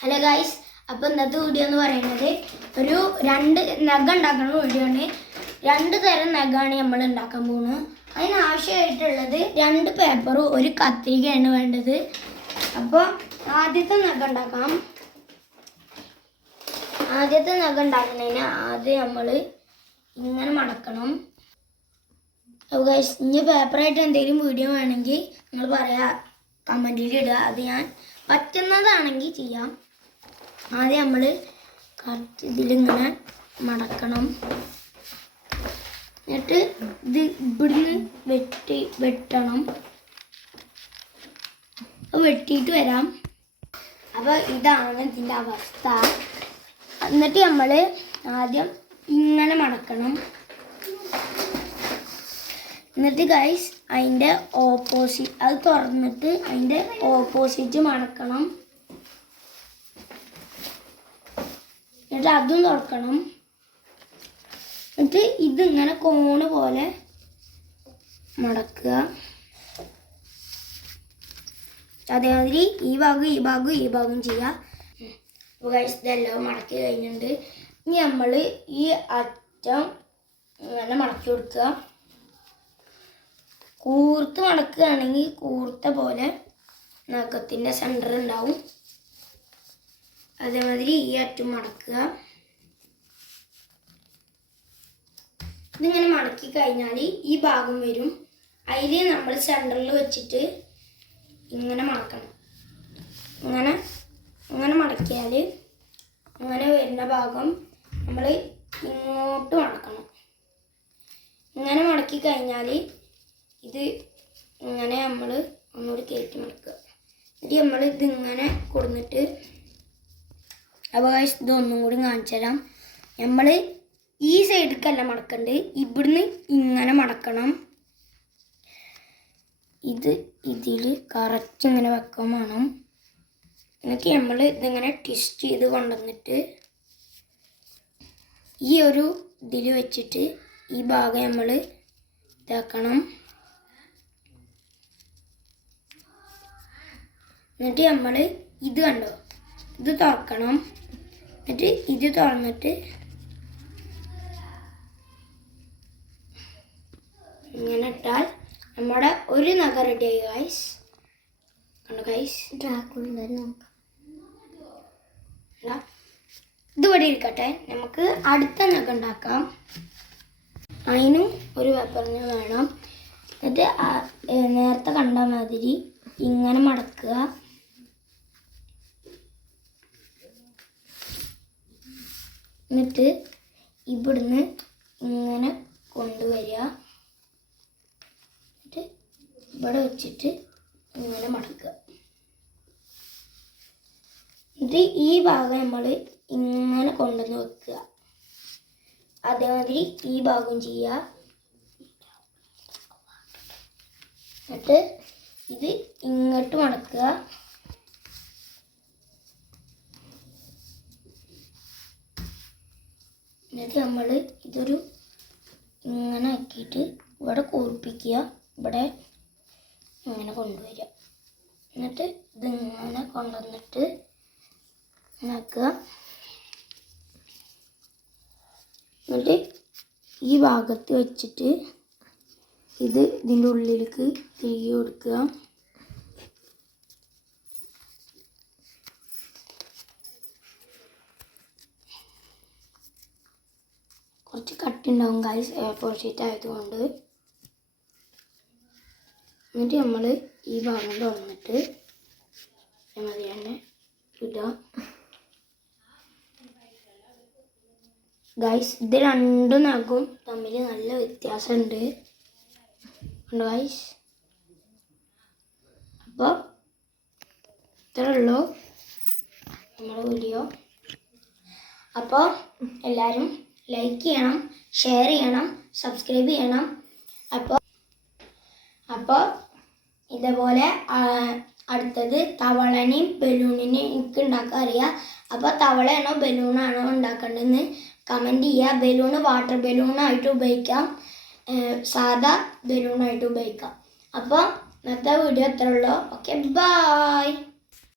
Hello guys, അപ്പോൾ ഇന്നത്തെ video എന്ന് പറയുന്നത് ഒരു 2 നഖ ഉണ്ടാക്കുന്ന വീഡിയോ ആണ്. 2 തരം നഖമാണ് നമ്മൾ ഉണ്ടാക്കാൻ പോകുന്നത്. അതിനാവശ്യമായിട്ടുള്ളത് 2 പേപ്പറും ഒരു കത്രികയാണ് വേണ്ടത്. അപ്പോൾ ആദ്യത്തെ നഖ ഉണ്ടാക്കാം. ആദ്യത്തെ നഖ ഉണ്ടാക്കുന്നതിന് ആദ്യം നമ്മൾ ഇങ്ങനെ മടക്കണം. അപ്പോൾ ഗൈസ്, ഇനി പേപ്പറായിട്ട് എന്തെങ്കിലും വീഡിയോ വേണമെങ്കിൽ നിങ്ങൾ പറയാം, കമൻറ്റിൽ ഇടുക. അത് ഞാൻ പറ്റുന്നതാണെങ്കിൽ ചെയ്യാം. ആദ്യം നമ്മൾ കറക്റ്റ് ഇതിലിങ്ങനെ മടക്കണം. എന്നിട്ട് ഇത് ഇവിടുന്ന് വെട്ടണം. വെട്ടിയിട്ട് വരാം. അപ്പോൾ ഇതാണ് ഇതിൻ്റെ അവസ്ഥ. എന്നിട്ട് നമ്മൾ ആദ്യം ഇങ്ങനെ മടക്കണം. എന്നിട്ട് ഗൈസ് അതിൻ്റെ ഓപ്പോസിറ്റ് അത് തുറന്നിട്ട് അതിൻ്റെ ഓപ്പോസിറ്റ് മടക്കണം. എന്നിട്ട് അതും തുറക്കണം. എന്നിട്ട് ഇതിങ്ങനെ കോണ് പോലെ മടക്കുക. അതേമാതിരി ഈ ഭാഗം ചെയ്യുക. അപ്പോൾ ഗൈസ് ഇതെല്ലാം മടക്കി കഴിഞ്ഞിട്ടുണ്ട്. ഇനി നമ്മൾ ഈ അറ്റം ഇങ്ങനെ മടക്കി കൊടുക്കുക. കൂർത്ത് മടക്കുകയാണെങ്കിൽ കൂർത്ത പോലെ നഖത്തിൻ്റെ സെൻറ്റർ ഉണ്ടാവും. അതേമാതിരി ഈ അറ്റം മടക്കുക. ഇതിങ്ങനെ മടക്കി കഴിഞ്ഞാൽ ഈ ഭാഗം വരും. അതിൽ നമ്മൾ സെൻറ്ററിൽ വെച്ചിട്ട് ഇങ്ങനെ മടക്കണം. ഇങ്ങനെ മടക്കിയാൽ ഇങ്ങനെ വരുന്ന ഭാഗം നമ്മൾ ഇങ്ങോട്ട് മടക്കണം. ഇങ്ങനെ മടക്കി കഴിഞ്ഞാൽ ഇത് ഇങ്ങനെ നമ്മൾ ഒന്നുകൂടി കയറ്റി മടക്കുക. എന്നിട്ട് നമ്മൾ ഇതിങ്ങനെ കൊടുത്തിട്ട്, അപ്പോൾ ഇതൊന്നും കൂടി കാണിച്ചു തരാം. നമ്മൾ ഈ സൈഡിലേക്കല്ല മടക്കണ്ട്, ഇവിടുന്ന് ഇങ്ങനെ മടക്കണം. ഇതിൽ കറക്റ്റ് ഇങ്ങനെ വെക്കാൻ വേണം. എന്നിട്ട് നമ്മൾ ഇതിങ്ങനെ ട്വിസ്റ്റ് ചെയ്ത് കൊണ്ടുവന്നിട്ട് ഈ ഒരു ഇതിൽ വെച്ചിട്ട് ഈ ഭാഗം നമ്മൾ ഇതാക്കണം. എന്നിട്ട് നമ്മൾ ഇത് കണ്ടോ, ഇത് തുറക്കണം. എന്നിട്ട് ഇത് തുറന്നിട്ട് ഇങ്ങനെ ഇട്ടാൽ നമ്മുടെ ഒരു നഖ റെഡിയായി ഗൈസ്. കണ്ടോ ഗൈസ്, ഇതുവരെ ഇരിക്കട്ടെ. നമുക്ക് അടുത്ത നഖ ഉണ്ടാക്കാം. അതിനും ഒരു പേപ്പറിന് വേണം. എന്നിട്ട് നേരത്തെ കണ്ട മാതിരി ഇങ്ങനെ മടക്കുക. എന്നിട്ട് ഇവിടുന്ന് ഇങ്ങനെ കൊണ്ടുവരിക. എന്നിട്ട് ഇവിടെ വെച്ചിട്ട് ഇങ്ങനെ മടക്കുക. എന്നിട്ട് ഈ ഭാഗം നമ്മൾ ഇങ്ങനെ കൊണ്ടുവന്ന് വെക്കുക. അതേമാതിരി ഈ ഭാഗം ചെയ്യുക. എന്നിട്ട് ഇത് ഇങ്ങോട്ട് മടക്കുക. എന്നിട്ട് നമ്മൾ ഇതൊരു ഇങ്ങനെ ആക്കിയിട്ട് ഇവിടെ കൂർപ്പിക്കുക. ഇവിടെ ഇങ്ങനെ കൊണ്ടുവരിക. എന്നിട്ട് ഇതിങ്ങനെ കൊണ്ടുവന്നിട്ട് ആക്കുക. എന്നിട്ട് ഈ ഭാഗത്ത് വെച്ചിട്ട് ഇതിൻ്റെ ഉള്ളിലേക്ക് തിരികെ കൊടുക്കുക. കുറച്ച് കട്ടുണ്ടാവും ഗൈസ്, A4 ഷീറ്റ് ആയതുകൊണ്ട്. എന്നിട്ട് നമ്മൾ ഈ ഭാഗം തുറന്നിട്ട് മതി തന്നെ ഇടുക. ഗൈസ്, ഇത് 2 നഖവും തമ്മിൽ നല്ല വ്യത്യാസമുണ്ട് ഗൈസ്. അപ്പോൾ ഇത്രയേ ഉള്ളൂ നമ്മുടെ വീഡിയോ. അപ്പോൾ എല്ലാവരും ലൈക്ക് ചെയ്യണം, ഷെയർ ചെയ്യണം, സബ്സ്ക്രൈബ് ചെയ്യണം. അപ്പോൾ ഇതേപോലെ അടുത്തത് തവളനെയും ബലൂണിനെയും എനിക്ക് ഉണ്ടാക്കാൻ അറിയാം. അപ്പോൾ തവളയാണോ ബലൂണാണോ ഉണ്ടാക്കേണ്ടതെന്ന് കമൻറ്റ് ചെയ്യുക. ബലൂണ് വാട്ടർ ബലൂണായിട്ട് ഉപയോഗിക്കാം, സാധാ ബലൂണായിട്ട് ഉപയോഗിക്കാം. അപ്പോൾ ഇന്നത്തെ വീഡിയോ അത്രേ ഉള്ളൂ. Okay, by.